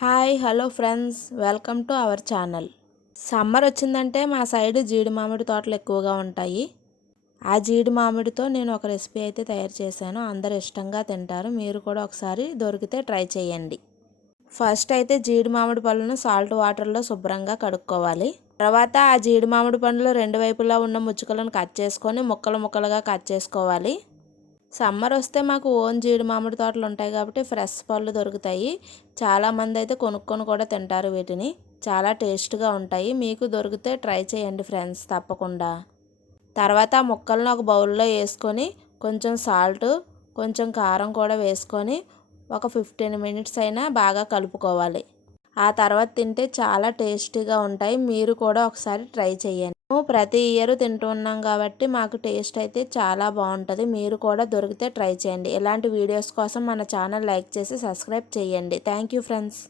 Hi hello friends, welcome to our channel. Summer వచ్చిందంటే మా side జీడి మామిడి తోటలు ఎక్కువగా ఉంటాయి. ఆ జీడి మామిడితో నేను ఒక రెసిపీ అయితే తయారు చేశాను. అందరు ఇష్టంగా తింటారు. మీరు కూడా ఒకసారి దొరికితే ట్రై చేయండి. ఫస్ట్ అయితే జీడి మామిడి పళ్ళను సాల్ట్ వాటర్లో శుభ్రంగా కడుక్కోవాలి. తర్వాత ఆ జీడి మామిడి పండ్లు రెండు వైపులా ఉన్న ముచ్చుకలను కట్ చేసుకొని ముక్కలు ముక్కలుగా కట్ చేసుకోవాలి. సమ్మర్ వస్తే మాకు ఓన్ జీడి మామిడి తోటలు ఉంటాయి కాబట్టి ఫ్రెష్ పళ్ళు దొరుకుతాయి. చాలామంది అయితే కొనుక్కొని కూడా తింటారు వీటిని. చాలా టేస్ట్గా ఉంటాయి. మీకు దొరికితే ట్రై చేయండి ఫ్రెండ్స్ తప్పకుండా. తర్వాత ఆ ముక్కలను ఒక బౌల్లో వేసుకొని కొంచెం సాల్ట్, కొంచెం కారం కూడా వేసుకొని ఒక 15 మినిట్స్ అయినా బాగా కలుపుకోవాలి. ఆ తర్వాత తింటే చాలా టేస్టీగా ఉంటాయి. మీరు కూడా ఒకసారి ట్రై చేయండి. మేము ప్రతి ఇయర్ తింటున్నాం కాబట్టి మాకు టేస్ట్ అయితే చాలా బాగుంటుంది. మీరు కూడా దొరికితే ట్రై చేయండి. ఇలాంటి వీడియోస్ కోసం మన ఛానల్ లైక్ చేసి సబ్స్క్రైబ్ చేయండి. Thank you friends.